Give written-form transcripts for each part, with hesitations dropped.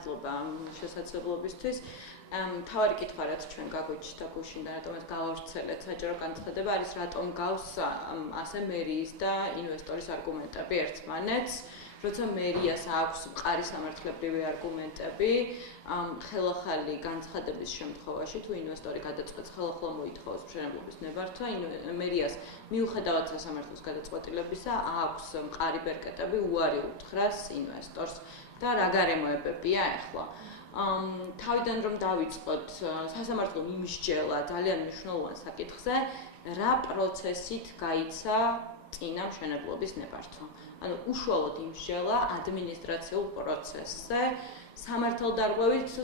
მადლობა შესაძლებლობისთვის. Თავარი კითხვა რაც ჩვენ გაგვიჩნდა გუშინდა, რატომაც გავავრცელეთ საჯარო განცხადება არის რატომ გავს ასე მერიის და ინვესტორის არგუმენტები ერთმანეთს, როცა მერიას აქვს მყარი სამართლებრივი არგუმენტები, ხელახალი განცხადების შემთხვევაში თუ ინვესტორი გადაწყვეტს ხელახლა მოითხოვოს მშენებლობის ნებართვა, მერიას მიუხედავად სასამართლოს გადაწყვეტილებისა აქვს მყარი ბერკეტები უარი უთხრას ინვესტორს და რა გარემოებებია ახლა. Თავიდან რომ დავიწყოთ სასამართლომ იმსჯელა ძალიან მნიშვნელოვან საკითხზე, რა პროცესით გაიცა წინა მშენებლობის ნებართვა. ანუ უშუალოდ იმსჯელა ადმინისტრაციულ პროცესზე, სამართალდარღვევით თუ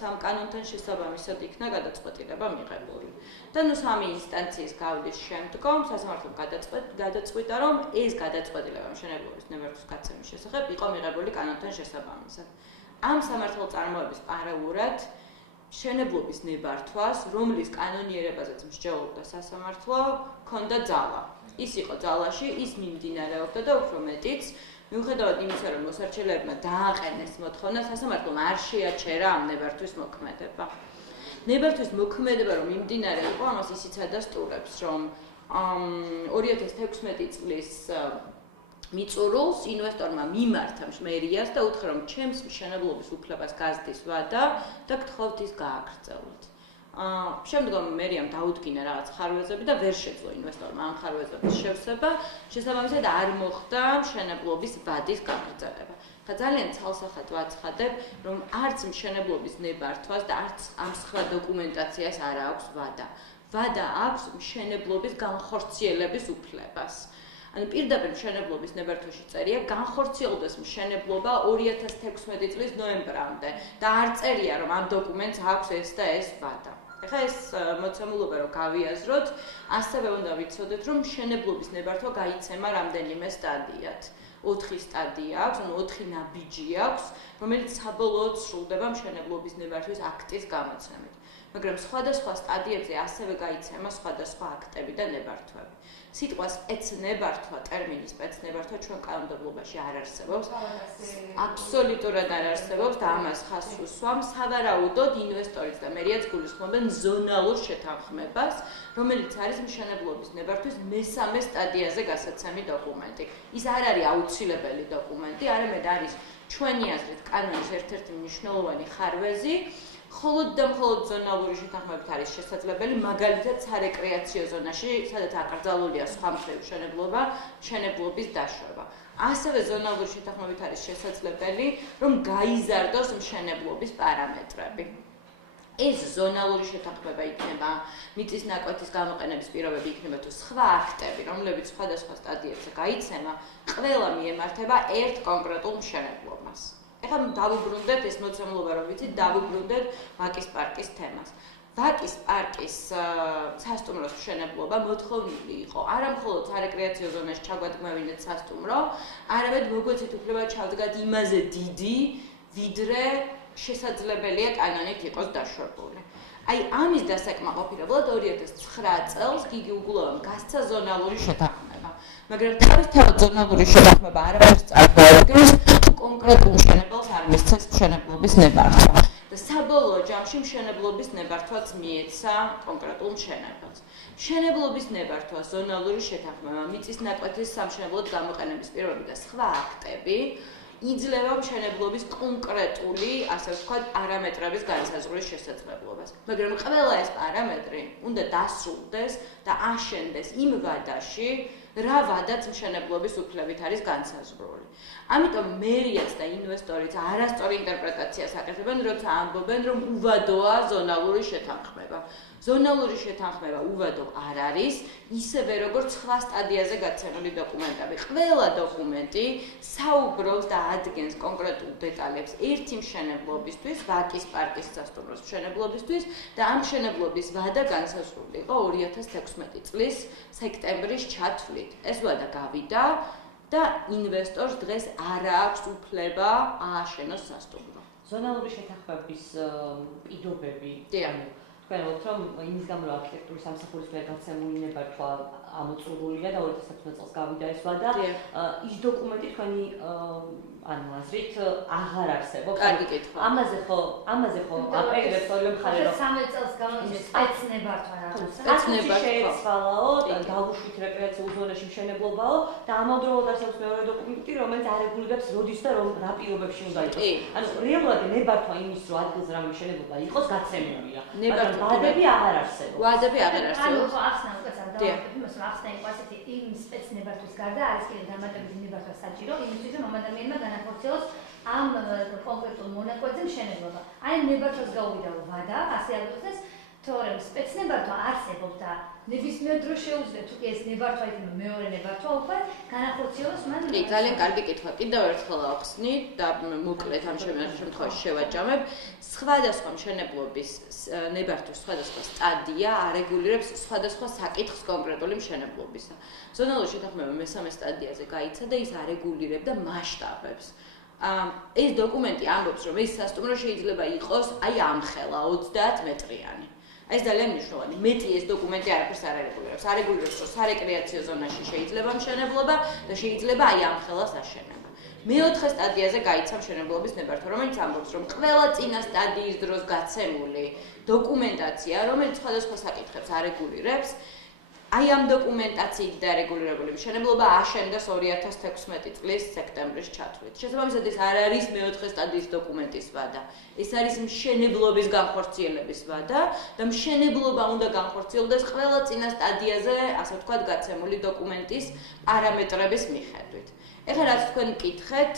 სამ კანონთან შესაბამისად იქნა გადაწყვეტილება მიღებული. და ნუ სამი ინსტანციის გავლის შემდგომ სასამართლომ გადაწყვიტა, რომ ეს გადაწყვეტილება მშენებლობის ნებართვის გაცემის შესახებ იყო მიღებული კანონთან შესაბამისად. Ამ სამართალწარმოების პარალელურად მშენებლობის ნებართვას, რომლის კანონიერებაზეც მსჯელობდა სასამართლო, ჰქონდა ძალა. ის იყო ძალაში, ის მიმდინარეობდა და უფრო მეტიც, მიუხედავად იმისა, რომ მოსარჩელეებმა დააყენეს მოთხოვნა, სასამართლომ არ შეაჩერა ამ ნებართვის მოქმედება. ნებართვის მოქმედება რომ მიმდინარე იყო, ამას ისიც ადასტურებს, რომ 2016 წლის მიწურულს ინვესტორმა მიმართა მერიას და უთხრა, რომ ჩემს მშენებლობის უფლებას გაზრდის ვადა და გთხოვთ ის გააგრძელოთ. შემდგომ მერიამ დაუდგინა რაღაც ხარვეზები და ვერ შეძლო ინვესტორმა ამ ხარვეზების შევსება, შესაბამისად არ მოხდა მშენებლობის ვადის გაგრძელება. ძალიან ცალსახად ვაცხადებ, რომ არც მშენებლობის ნებართვას და არც ამ სხვა დოკუმენტაციას არ აქვს ვადა. ვადა აქვს მშენებლობის განხორციელების უფლებას. ანუ პირდაპირ მშენებლობის ნებართვაში წერია განხორციელდეს მშენებლობა 2016 წლის ნოემბრამდე და არ წერია, რომ ამ დოკუმენტს აქვს ეს და ეს ვადა. ეხლა ეს მოცემულობა რომ გავიაზროთ, ასევე უნდა ვიცოდეთ, რომ მშენებლობის ნებართვა გაიცემა რამდენიმე სტადიად. 4 სტადია აქვს, ანუ 4 ნაბიჯი აქვს, რომელიც საბოლოოდ სრულდება მშენებლობის ნებართვის აქტის გამოცემით. მაგრამ სხვადასხვა სტადიებზე ასევე გაიცემა სხვადასხვა აქტები და ნებართვები. სიტყვა სპეცნებართვა, ტერმინი სპეცნებართვა ჩვენ კანონმდებლობაში არ არსებობს. აბსოლუტურად არ არსებობს და ამას ხაზს უსვამ. სავარაუდოდ ინვესტორიც და მერიაც გულისხმობენ ზონალურ შეთანხმებას, რომელიც არის მშენებლობის ნებართვის მესამე სტადიაზე გასაცემი დოკუმენტი. ის არ არის აუცილებელი დოკუმენტი, არამედ არის ჩვენი აზრით კანონის ერთ-ერთი მნიშვნელოვანი ხარვეზი. მხოლოდ და მხოლოდ ზონალური შეთანხმებით არის შესაძლებელი, მაგალითად სარეკრეაციო ზონაში, სადაც აკრძალულია სხვა მხრივ მშენებლობის დაშვება. ასევე ზონალური შეთანხმებით არის შესაძლებელი, რომ გაიზარდოს მშენებლობის პარამეტრები. ეს ზონალური შეთანხმება იქნება, მიწის ნაკვეთის გამოყენების პირობები იქნება თუ სხვა აქტები, რომლებიც სხვადასხვა სტადიებზე გაიცემა, ყველა მიემართება ერთ კონკრეტულ მშენებლობას. ეხლა დავუბრუნდეთ ეს მოცემულობა, რომ ვიცით, დავუბრუნდეთ ვაკის პარკის თემას. ვაკის პარკის სასტუმროს მშენებლობა მოთხოვნილი იყო არა მხოლოდ სარეკრეაციო ზონაში ჩაგვადგმევინეთ სასტუმრო, არამედ მოგვეცეთ უფლება ჩავდგათ იმაზე დიდი, ვიდრე შესაძლებელია კანონით იყოს დაშვებული. აი ამის დასაკმაყოფილებლად 2009 წელს გიგი უგულოვამ გასცა ზონალური შეთანხმება. მაგრამ თავისთავად ზონალური შეთანხმება არაფერს წარმოადგენს, კონკრეტულ მშენებელს არ მისცეს მშენებლობის ნებართვა. და საბოლოო ჯამში მშენებლობის ნებართვაც მიეცა კონკრეტულ მშენებელს. მშენებლობის ნებართვა, ზონალური შეთანხმება, მიწის ნაკვეთის სამშენებლოდ გამოყენების პირობები და სხვა აქტები იძლევა მშენებლობის კონკრეტული, ასე ვთქვათ, პარამეტრების განსაზღვრის შესაძლებლობას. მაგრამ ყველა ეს პარამეტრი უნდა დასრულდეს და აშენდეს იმ ვადაში, რა ვადაც მშენებლობის უფლებით არის განსაზღვრული. ამიტომ მერიაც და ინვესტორიც არასწორი ინტერპრეტაციას აკეთებენ, როცა ამბობენ, რომ უვადოა ზონალური შეთანხმება. ზონალური შეთანხმება უვადო არ არის, ისევე როგორც სხვა სტადიაზე გაცემული დოკუმენტები. ყველა დოკუმენტი საუბრობს და ადგენს კონკრეტულ დეტალებს ერთი მშენებლობისთვის, ვაკის პარკის სასტუმროს მშენებლობისთვის და ამ მშენებლობის ვადა განსაზღვრული იყო 2016 წლის სექტემბრის ჩათვლით. ეს ვადა გავიდა და ინვესტორს დღეს არ აქვს უფლება ააშენოს სასტუმრო. ზონალური შეთანხმების პირობები. თქვენ ვთქვით, რომ იმის გამო, რომ არქიტექტურის სამსახურის მიერ გაცემული ნებართვა ამოწურულია და 2016 წელს გავიდა ეს ვადა. ის დოკუმენტი თქვენი აზრით აღარ არსებობს. კარგი კითხვა. ამაზე ხო აპელირებს ორივე მხარე რომ 13 წელს გამოდის სპეცნებართვა რაღაცა. სპეცნებართვა შეეცვალაო, დავუშვით რეკრეაციულ ზონაში მშენებლობაო და ამავდროულად არსებობს მეორე დოკუმენტი, რომელიც არეგულირებს როდის და რა პირობებში უნდა იყოს. ანუ რეალურად ნებართვა იმის, რომ ადგილზე რამე მშენებლობა იყოს, გაცემულია. მაგრამ ვადები აღარ არსებობს. ვადები აღარ არსებობს. ანუ ახსნა უკაცრავ დავაკეთებ იმას, რომ ახსნა იყო ასეთი იმ სპეცნებართვის გარდა არის კიდევ დამატებითი ნებართვა საჭირო, იმისთვის რომ ამ ადამიანმა განახორციელოს ამ კონკრეტულ მონაკვეთზე მშენებლობა. აი ნებართვას გაუვიდა ვადა, ასე აღიქვეს, თორემ სპეცნებართვა არსებობს და ნებისმიერ დროს შეუძლია თუ კი ეს ნებართვა იქნება მეორე ნებართვა უკვე განახორციელოს მან. კი, ძალიან კარგი კითხვა. კიდევ ერთხელ ახსნით და მოკლედ ამ შემთხვევაში შევაჯამებ. სხვადასხვა მშენებლობის ნებართვის სხვადასხვა სტადია არეგულირებს სხვადასხვა საკითხს კონკრეტული მშენებლობისა. ზონალური შეთანხმება მესამე სტადიაზე გაიცა და ის არეგულირებდა მასშტაბებს. ეს დოკუმენტი ამბობს, რომ ეს სასტუმრო შეიძლება იყოს აი ამხელა 30 მეტრიანი. ეს ძალიან მნიშვნელოვანი. მეტი ეს დოკუმენტი არაფერს არ არეგულირებს. არეგულირებს, რომ სარეკრეაციო ზონაში შეიძლება მშენებლობა და შეიძლება აი ამხელას აშენება. მეოთხე სტადიაზე გაიცა მშენებლობის ნებართვა, რომელიც ამბობს, რომ ყველა წინა სტადიის დროს გაცემული დოკუმენტაცია, რომელიც სხვადასხვა საკითხებს არეგულირებს, აი ამ დოკუმენტაციით დარეგულირებული მშენებლობა აშენდეს 2016 წლის სექტემბრის ჩათვლით. შესაბამისად ეს არ არის მეოთხე სტადიის დოკუმენტის ვადა. ეს არის მშენებლობის განხორციელების ვადა და მშენებლობა უნდა განხორციელდეს ყველა წინა სტადიაზე, ასე ვთქვათ, გაცემული დოკუმენტის პარამეტრების მიხედვით. ეხლა რაც თქვენ მკითხეთ,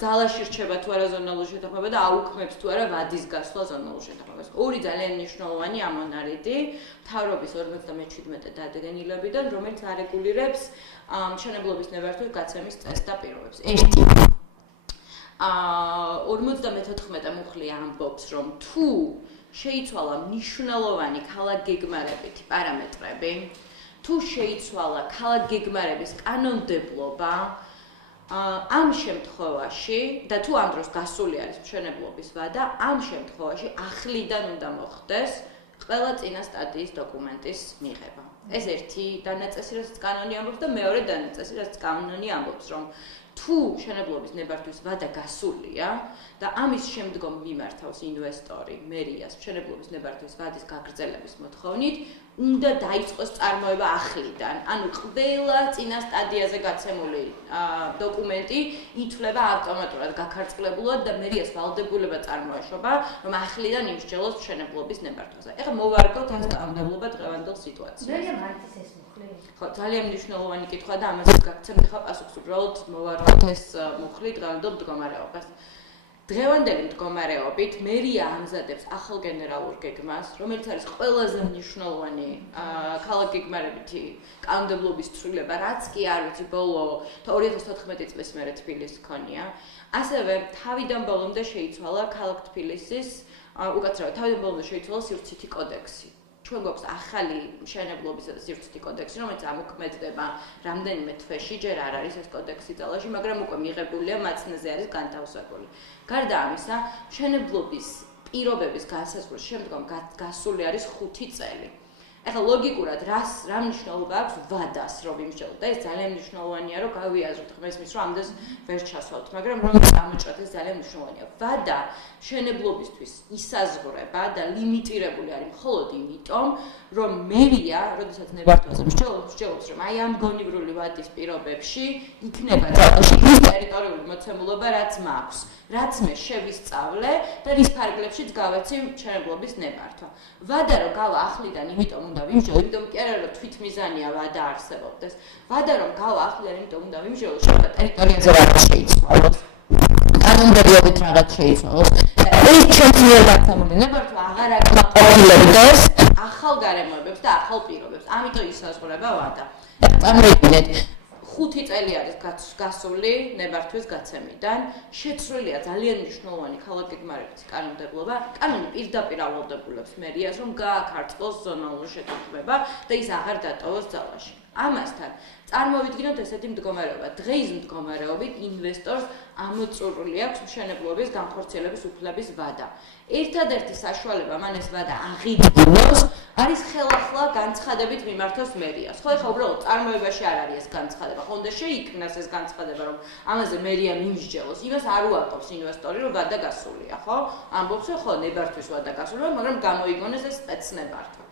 ძალაში რჩება თუ არა ზონალური შეთანხმება და აუქმებს თუ არა ვადის გასვლა ზონალურ შეთანხმებას. ორი ძალიან მნიშვნელოვანი ამონარიდი მთავრობის 57 დადგენილებიდან, რომელიც არეგულირებს მშენებლობის ნებართვის გაცემის წესს და პირობებს. ერთი 54 მუხლი ამბობს, რომ თუ შეიცვალა მნიშვნელოვანი ქალაქგეგმარებითი პარამეტრები, თუ შეიცვალა ქალაქგეგმარების კანონმდებლობა, ამ შემთხვევაში და თუ ამ დროს გასული არის მშენებლობის ვადა, ამ შემთხვევაში ახლიდან უნდა მოხდეს ყველა წინა სტადიის დოკუმენტის მიღება. ეს ერთი დანაწესი, რაც კანონი ამბობს და მეორე დანაწესი, რაც კანონი ამბობს, რომ თუ მშენებლობის ნებართვის ვადა გასულია და ამის შემდგომ მიმართავს ინვესტორი მერიას მშენებლობის ნებართვის ვადის გაგრძელების მოთხოვნით, უნდა დაიწყოს წარმოება ახლიდან. ანუ ყველა წინა სტადიაზე გაცემული დოკუმენტი ითვლება ავტომატურად გაქარწყლებულად და მერიას ვალდებულება წარმოეშვება, რომ ახლიდან იმსჯელოს მშენებლობის ნებართვაზე. ეხლა მოვარგოთ ამ კანონმდებლობა დღევანდელ სიტუაციას. ძალიან მარტის ეს მუხლი. ხო, ძალიან მნიშვნელოვანი კითხვა და ამასაც გაგცემთ ახლა პასუხს, უბრალოდ მოვარგოთ ეს მუხლი დღევანდელ მდგომარეობას. დღევანდელი მდგომარეობით მერია ამზადებს ახალ გენერალურ გეგმას, რომელიც არის ყველაზე მნიშვნელოვანი ქალაქგეგმარებითი კანონმდებლობის ცვლილება, რაც კი არ ვიცი, ბოლო 2014 წლის მერე თბილისს ჰქონია. ასევე თავიდან ბოლომდე შეიცვალა ქალაქ თბილისის, უკაცრავად თავიდან ბოლომდე შეიცვალა სივრცითი კოდექსი. ჩვენ გვაქვს ახალი მშენებლობისა და სივრცითი კოდექსი, რომელიც ამოქმედდება რამდენიმე თვეში, ჯერ არ არის ეს კოდექსი ძალაში, მაგრამ უკვე მიღებულია, მაცნეზე არის განთავსებული. გარდა ამისა, მშენებლობის პირობების განსაზღვრის შემდგომ გასული არის 5 წელი. ეხლა ლოგიკურად რა მნიშვნელობა აქვს ვადას, რომ იმსჯელოთ და ეს ძალიან მნიშვნელოვანია, რომ გავიაზროთ ხმესმის, რომ ამდენს ვერ ჩასვალთ, მაგრამ რომ გამოჭრათ ეს ძალიან მნიშვნელოვანია. ვადა მშენებლობისთვის ისაზღვრება და ლიმიტირებული არის მხოლოდ იმიტომ, რომ მერია, როდესაც ნებართვაზე მსჯელობს, რომ აი ამ გონივრული ვადის პირობებში იქნება ძალაში ის ტერიტორიული მოცემულობა, რაც მაქვს, რაც მე შევისწავლე და რის ფარგლებშიც გავეცი მშენებლობის ნებართვა. ვადა რომ გავა ახლიდან, იმიტომ უნდა ვიმსჯელო, იმიტომ კი არა რომ თვითმიზანია ვადა არსებობდეს. ვადა რომ გავა ახლიდან, იმიტომ უნდა ვიმსჯელო, შეიძლება ტერიტორიაზე რაღაც შეიცვალოს. კანონმდებლობით რაღაც შეიცვალოს. ეს ჩვენს მიერ გაცემული ნებართვა აღარ აკმაყოფილებდეს ახალ გარემოებებს და ახალ პირობებს. ამიტომ ისაზღვრება ვადა. წარმოიდგინეთ 5 წელი არის გასული ნებართვის გაცემიდან, შეცვლილია ძალიან მნიშვნელოვანი ქალაქგეგმარებითი კანონმდებლობა. კანონი პირდაპირ ავალდებულებს მერიას, რომ გააქარწყოს ზონალური შეთანხმება და ის აღარ დატოვოს ძალაში. ამასთან წარმოვიდგინოთ ესეთი მდგომარეობა. დღეის მდგომარეობით ინვესტორს ამოწურული აქვს მშენებლობის განხორციელების უფლების ვადა. ერთადერთი საშუალება მან ეს ვადა აღიდგინოს არის ხელახლა განცხადებით მიმართოს მერიას. ხო, ეხლა უბრალოდ წარმოებაში არ არის ეს განცხადება. ხო, უნდა შეიქმნას ეს განცხადება, რომ ამაზე მერია მიმსჯელოს. იმას არ უარყოფს ინვესტორი, რომ ვადა გასულია, ხო? ამბობს, რომ ხო, ნებართვის ვადა გასულია, მაგრამ გამოიგონეს ეს სპეცნებართვა.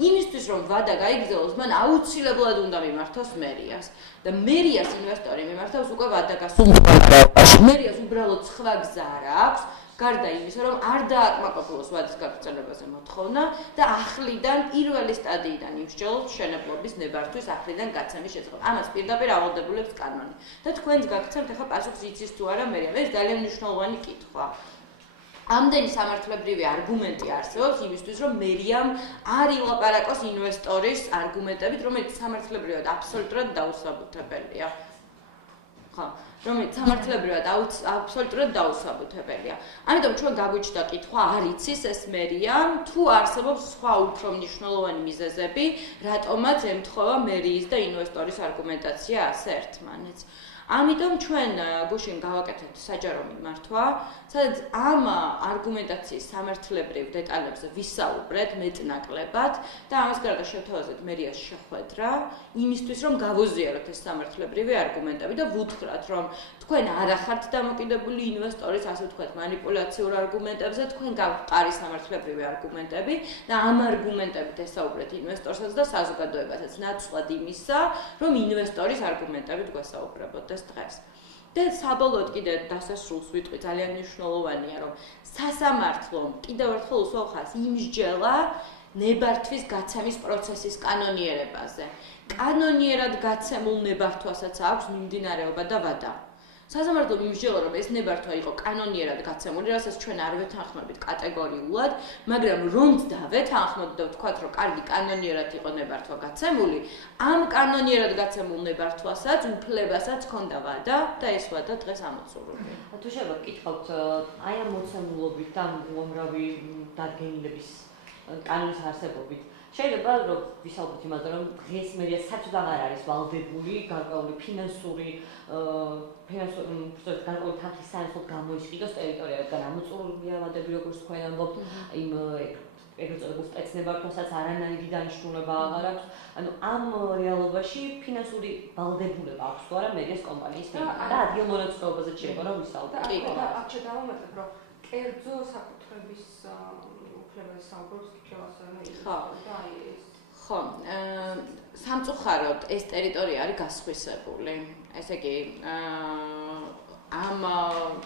იმისთვის რომ ვადა გაიგრძელოს, მან აუცილებლად უნდა მიმართოს მერიას და მერიას ინვესტორი მიმართავს უკვე ვადა გასულ მდგომარეობაში. მერიას უბრალოდ სხვა გზა არ აქვს, გარდა იმისა, რომ არ დააკმაყოფილოს ვადის გაგრძელებაზე მოთხოვნა და ახლიდან პირველი სტადიიდან იმსჯელოს მშენებლობის ნებართვის ახლიდან გაცემის შესახებ. ამას პირდაპირ ავალდებულებს კანონი. და თქვენს გაგცემთ ახლა პასუხს იცის თუ არა მერია. ეს ძალიან მნიშვნელოვანი კითხვა. ამდენი სამართლებრივი არგუმენტი არსებობს იმისთვის, რომ მერიამ არ ილაპარაკოს ინვესტორის არგუმენტებით, რომელიც სამართლებრივად აბსოლუტურად დაუსაბუთებელია. ხო, რომელიც სამართლებრივად აბსოლუტურად დაუსაბუთებელია. ამიტომ ჩვენ გაგვიჩნდა კითხვა, არ იცის ეს მერიამ, თუ არსებობს სხვა უფრო მნიშვნელოვანი მიზეზები, რატომაც ემთხვევა მერიის და ინვესტორის არგუმენტაცია ასე ერთმანეთს. ამიტომ ჩვენ გუშინ გავაკეთეთ საჯარო მიმართვა, სადაც ამ არგუმენტაციის სამართლებრივ დეტალებზე ვისაუბრეთ მეტნაკლებად და ამას გარდა შევთავაზეთ მერიას შეხვედრა, იმისთვის რომ გავოზიაროთ ეს სამართლებრივი არგუმენტები და ვუთხრათ, რომ თქვენ არ ახართ დამოკიდებული ინვესტორის, ასე ვთქვათ, манипуляციურ არგუმენტებზე, თქვენ გავყარი სამართლებრივი არგუმენტები და ამ არგუმენტებით ესაუბრეთ ინვესტორსაც და საზოგადოებასაც, ნაცვლად იმისა, რომ ინვესტორის არგუმენტებით გვესაუბრებოდეს დღეს. და საბოლოოდ კიდე დასასრულს ვიტყვი, ძალიან მნიშვნელოვანია, რომ სასამართლომ კიდევ ერთხელ უსაუხას იმსჯელა ნებართვის გაცემის პროცესის კანონიერებაზე. კანონიერად გაცემულ ნებართვასაც აქვს მიმდინარეობა და ვადა. სასამართლომ იმსჯელა, რომ ეს ნებართვა იყო კანონიერად გაცემული, რასაც ჩვენ არ ვეთანხმებით კატეგორიულად, მაგრამ რომც დავეთანხმოთ და ვთქვათ, რომ კარგი კანონიერად იყო ნებართვა გაცემული, ამ კანონიერად გაცემულ ნებართვასაც უფლებასაც ჰქონდა ვადა და ეს ვადა დღეს ამოწურულია. თუ შეიძლება გკითხავთ, აი ამ მოცემულობით და უამრავი დადგენილების კანონის არსებობით შეიძლება რომ ვისაუბროთ იმაზე, რომ დღეს მერია საერთოდ აღარ არის ვალდებული გარკვეული ფინანსური გარკვეული თანხის სანაცვლოდ გამოისყიდოს ტერიტორია, რადგან ამოწურულია ვადები, როგორც თქვენ ამბობთ, იმ ეგრეთ წოდებულ სპეცნებართვასაც არანაირი დანიშნულება აღარ აქვს. ანუ ამ რეალობაში ფინანსური ვალდებულება აქვს თუ არა მერიას კომპანიის მიერ და ადგილმონაცვლეობაზე შეიძლება რომ ვისაუბროთ. კი, და აქ შედავამატებ, რომ კერძო საკუთრების უფლებაზე საუბრობს კითხავასა და აი ეს ხო, სამწუხაროდ ეს ტერიტორია არის გასხვისებული. ესე იგი, ამ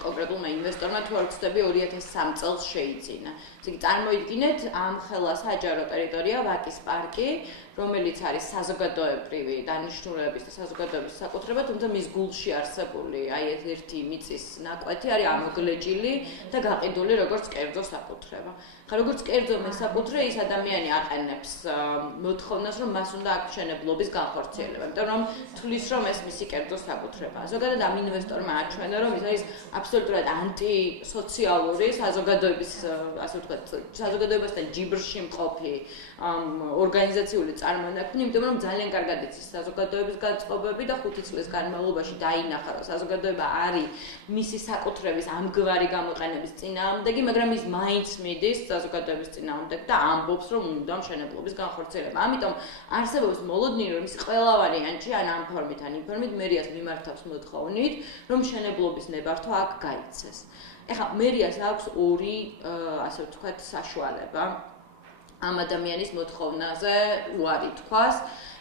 კონკრეტულმა ინვესტორმა თუ არ ვცდები 2003 წელს შეიძინა. ესე იგი, წარმოიდგინეთ ამ ხელა საჯარო ტერიტორია ვაკის პარკი, რომელიც არის საზოგადოებრივი დანიშნულების და საზოგადოების საკუთრება, თუმცა მის გულში არსებული აი ერთი მიწის ნაკვეთი არის ამოგლეჯილი და გაყიდული როგორც კერძო საკუთრება. ხა როგორც კერძო მესაკუთრე ის ადამიანი აყენებს მოთხოვნას, რომ მას უნდა აქვს მშენებლობის განხორციელება, იმიტომ რომ თulis რომ ეს მისი კერძო საკუთრებაა. ზოგადად ამ ინვესტორმა აჩვენა, რომ ის არის აბსოლუტურად ანტისოციალური საზოგადოების, ასე ვთქვათ, საზოგადოებასთან ჯიბრში მყოფი ორგანიზაციული წარმონაქმნი, იმიტომ რომ ძალიან კარგად იცის საზოგადოების განწყობები და 5 წლის განმავლობაში დაინახა, რომ საზოგადოება არის მისი საკუთრების ამგვარი გამოყენების წინააღმდეგი, მაგრამ ის მაინც მიდის საზოგადოების წინააღმდეგ და ამბობს, რომ უნდა მშენებლობის განხორციელება. ამიტომ არსებობს მოლოდინი, რომ ის ყველა ვარიანტში ან ამ ფორმით, ან იმ ფორმით მერიას მიმართავს მოთხოვნით, რომ მშენებლობის ნებართვა აქ გაიცეს. ეხლა მერიას აქვს ორი, ასე ვთქვათ, საშუალება ამ ადამიანის მოთხოვნაზე უარი თქვას.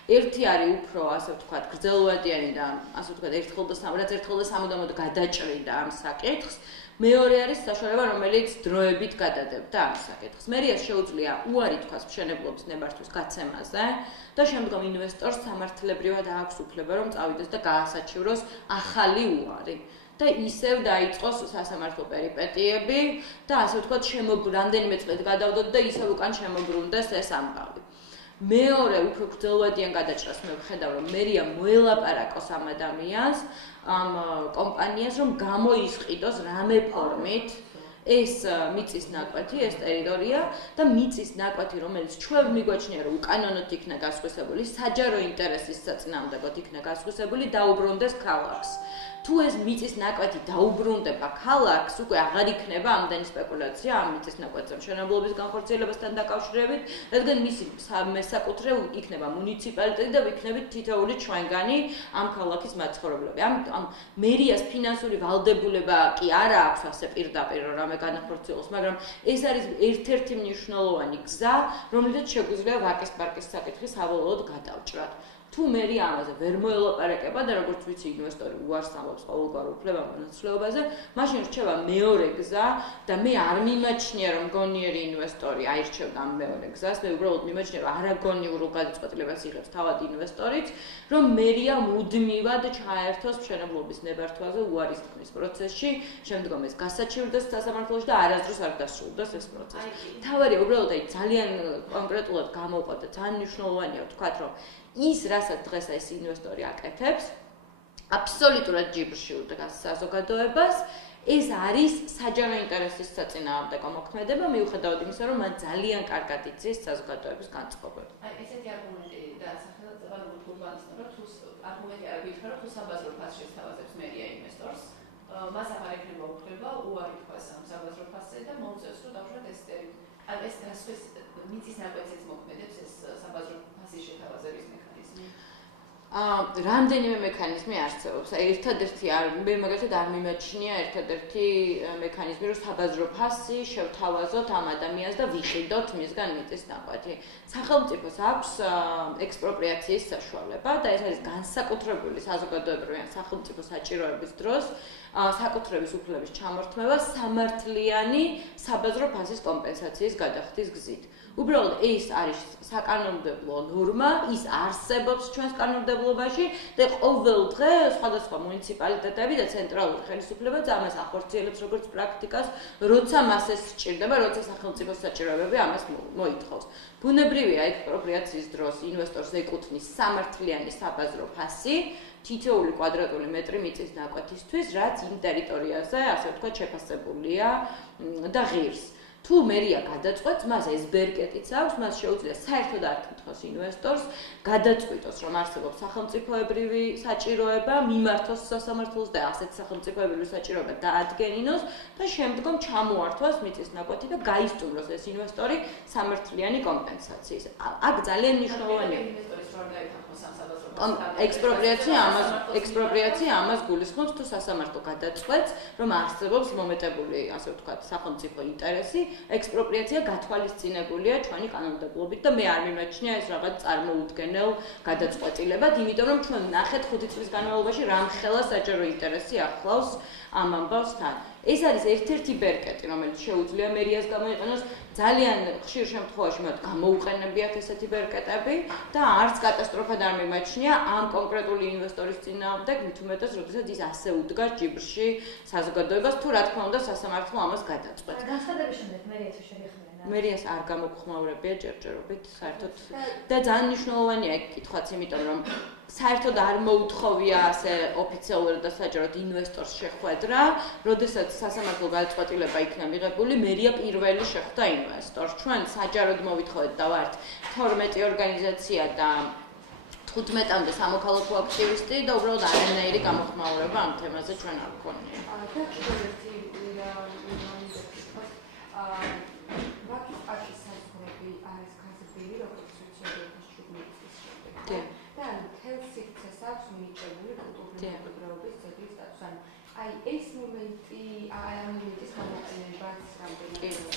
ერთი არის უფრო, ასე ვთქვათ, გრძელვადიანი და ასე ვთქვათ, ერთხელ და სამუდამოდ გადაჭრიდა ამ საკითხს. მეორე არის საშუალება, რომელიც დროებით გადადებდა ამ საკითხს. მერიას შეუძლია უარი თქვას მშენებლობის ნებართვის გაცემაზე და შემდგომ ინვესტორს სამართლებრივად აქვს უფლება, რომ წავიდეს და გაასაჩივროს ახალი უარი. და ისევ დაიწყოს სასამართლო პერიპეტიები და ასე ვთქვათ, რამდენიმე წლით გადავდოთ და ისევ უკან შემოbrunდეს ეს ამბავი. მეორე უფრო გრძელვადიან გადაჭრას მე ვხედავ, რომ მერია მოელაპარაკოს ამ ადამიანს, ამ კომპანიას, რომ გამოისყიდოს რამე ფორმით ეს მიწის ნაკვეთი, ეს ტერიტორია და მიწის ნაკვეთი, რომელიც ჩვენ მიგვაჩნია, რომ უკანონოდ იქნა გასხვისებული, საჯარო ინტერესის საწინააღმდეგოდ იქნა გასხვისებული, დაუბრუნდეს ქალაქს. თუ ეს მიწის ნაკვეთი დაუბრუნდება ქალაქს, უკვე აღარ იქნება ამდენი სპეკულაცია ამ მიწის ნაკვეთზე მშენებლობის განხორციელებასთან დაკავშირებით, რადგან მისი მესაკუთრე იქნება მუნიციპალიტეტი და ვიქნებით თითოეული ჩვენგანი ამ ქალაქის მაცხოვრებლები. ამ მერიას ფინანსური ვალდებულება კი არა აქვს ასე პირდაპირ რამე განახორციელოს, მაგრამ ეს არის ერთ-ერთი მნიშვნელოვანი გზა, რომლითაც შეგვიძლია ვაკის პარკის საკითხი საბოლოოდ გადავჭრათ. თუ მერი ამაზე ვერ მოელაპარაკება და როგორც ვიცი ინვესტორი უარს ამბობს ყოველგვარ უფლებამ მონაცვლეობაზე, მაშინ რჩება მეორე გზა და მე არ მიმაჩნია რომ გონიერი ინვესტორი აირჩევდა ამ მეორე გზას, მე უბრალოდ მიმაჩნია რომ არაგონიურ გადაწყვეტილებას იღებს თავად ინვესტორიც, რომ მერია მუდმივად ჩაერთოს მშენებლობის ნებართვაზე უარის თქმის პროცესში, შემდგომ ეს გასაჩივრდეს სასამართლოში და არასდროს არ დასრულდეს ეს პროცესი. თავარია უბრალოდ ძალიან კონკრეტულად გამოვყვა და ძალიან მნიშვნელოვანია ვთქვათ, რომ ის, რასაც დღეს ეს ინვესტორი აკეთებს, აბსოლუტურად ჯიბრში უდგას საზოგადოებას, ეს არის საჯარო ინტერესის საწინააღმდეგო მოქმედება, მიუხედავად იმისა, რომ მან ძალიან კარგად იცის საზოგადოების განწყობები. ესეთი არგუმენტი დაასახელა ზოგადად გულბანისთან, რომ თუ არგუმენტი არ გითხრა, რომ თუ საბაზრო ფასს შეთავაზებს მერია ინვესტორს, მას აღარ ექნება უფლება უარი თქვას ამ საბაზრო ფასზე და მოუწევს, რომ დაუშვათ ეს ეს გასხვის მიწის ნაკვეთზეც მოქმედებს ეს საბაზრო ფასის შეთავაზების მექანიზმი. რამდენიმე მექანიზმი არსებობს. ერთადერთი მე მაგალითად არ მიმაჩნია ერთადერთი მექანიზმი, რომ საბაზრო ფასი შევთავაზოთ ამ ადამიანს და ვიყიდოთ მისგან მიწის ნაკვეთი. სახელმწიფოს აქვს ექსპროპრიაციის საშუალება და ეს არის განსაკუთრებული საზოგადოებრივი ან სახელმწიფო საჭიროების დროს საკუთრების უფლების ჩამორთმევა სამართლიანი საბაზრო ფასის კომპენსაციის გადახდის გზით. უბრალოდ ეს არის საკანონმდებლო ნორმა, ის არსებობს ჩვენს კანონმდებლობაში და ყოველ დღე სხვადასხვა მუნიციპალიტეტები და ცენტრალური ხელისუფლებაც ამას ახორციელებს როგორც პრაქტიკას, როცა მას ეს სჭირდება, როცა სახელმწიფოს საჭიროებები ამას მოითხოვს. ბუნებრივია ექსპროპრიაციის დროს ინვესტორს ეკუთვნის სამართლიანი საბაზრო ფასი, თითოეული კვადრატული მეტრი მიწის ნაკვეთისთვის, რაც იმ ტერიტორიაზე, ასე ვთქვათ, შეფასებულია და ღირს. თუ მერია გადაწყვეტს, მას ეს ბერკეტიც აქვს, მას შეუძლია საერთოდ არ კითხოს ინვესტორს, გადაწყვიტოს, რომ არსებობს სახელმწიფოებრივი საჭიროება, მიმართოს სასამართლოს და ასეთ სახელმწიფოებრივი საჭიროება დაადგენინოს და შემდგომ ჩამოართვას მიწის ნაკვეთი და გაისტუმროს ეს ინვესტორი სამართლიანი კომპენსაციის. აქ ძალიან მნიშვნელოვანია. ექსპროპრიაცია ამას გულისხმობს, თუ სასამართლო გადაწყვეტს, რომ არსებობს მომეტებული, ასე ვთქვათ, სახელმწიფო ინტერესი, ექსპროპრიაცია გათვალისწინებულია ჩვენი კანონმდებლობით და მე არ მიმაჩნია ეს რაღაც წარმოუდგენელ გადაწყვეტილებად, იმიტომ რომ ჩვენ ნახეთ 5 წლის განმავლობაში რამხელა საჯარო ინტერესი ახლავს ამ ამბავს თან. ეს არის ერთ-ერთი ბერკეტი, რომელიც შეუძლია მერიას გამოიყენოს, ძალიან ხშირ შემთხვევაში მათ გამოუყენებიათ ესეთი ბერკეტები და არც კატასტროფად არ მიმაჩნია ამ კონკრეტული ინვესტორის წინააღმდეგ, მით უმეტეს, როდესაც ის ასე უდგას ჯიბრში საზოგადოებას, თუ რა თქმა უნდა სასამართლო ამას გადაწყვეტს. განცხადების შემდეგ მერიას შეგეხმიანა. მერიას არ გამოგხმაურებია ჯერჯერობით საერთოდ და ძალიან მნიშვნელოვანია ეგ კითხვაც, იმიტომ რომ საერთოდ არ მოუთხოვია ასე ოფიციალურად და საჯაროდ ინვესტორს შეხვედრა, როდესაც სასამართლო გადაწყვეტილება იქნა მიღებული, მერია პირველი შეხვდა ინვესტორს. ჩვენ საჯაროდ მოვითხოვეთ და ვართ 12 ორგანიზაცია და 15-მდე სამოქალაქო აქტივისტი და უბრალოდ არანაირი გამოხმაურება ამ თემაზე ჩვენ არ გქონია. ვაკის პარკის საზღვრები არის გაზრდილი, როგორც ვიცი, 2017 წლის შემდეგ. და მთელ სივრცეს აქვს მინიჭებული კულტურული მემკვიდრეობის ძეგლის სტატუსი. აი ეს მომენტი, ამ მომენტის გამოყენებაც რამდენად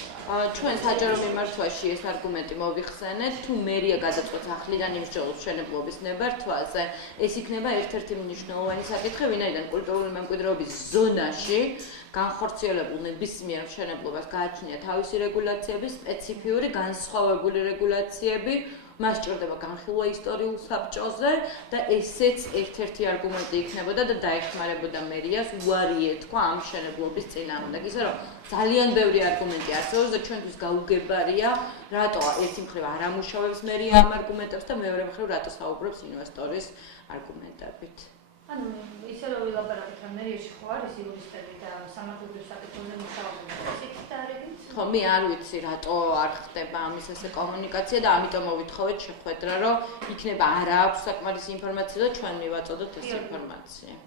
ჩვენ საჯარო მიმართვაში ეს არგუმენტი მოვიხსენეთ, თუ მერია გადაწყვეტს ახლიდან იმსჯელოს მშენებლობის ნებართვაზე, ეს იქნება ერთ-ერთი მნიშვნელოვანი საკითხი, ვინაიდან კულტურული მემკვიდრეობის ზონაში განხორციელებულ ნებისმიერ მშენებლობას გააჩნია თავისი რეგულაციები, სპეციფიური განსხვავებული რეგულაციები, მას ჭირდება განხილვა ისტორიულ საბჭოზე და ესეც ერთ-ერთი არგუმენტი იქნებოდა და დაეხმარებოდა მერიას უარი ეთქვა ამ მშენებლობის წინააღმდეგ. ისე რომ ძალიან ბევრი არგუმენტი არსებობს და ჩვენთვის გაუგებარია, რატო ერთი მხრივ არ ამუშავებს მერია ამ არგუმენტებს და მეორე მხრივ რატო საუბრობს ინვესტორის არგუმენტებით. ანუ ისე რომ ვილაპარაკეთ რა მერიაში ხო არის იურისტები და სამართლებრივ საკითხებზე მუშაობენ ისიც და არებით? ხო, მე არ ვიცი რატო არ ხდება ამის ასე კომუნიკაცია და ამიტომ მოვითხოვეთ შეხვედრა, რომ იქნება არა აქვს საკმარისი ინფორმაცია და ჩვენ მივაწოდოთ ეს ინფორმაცია.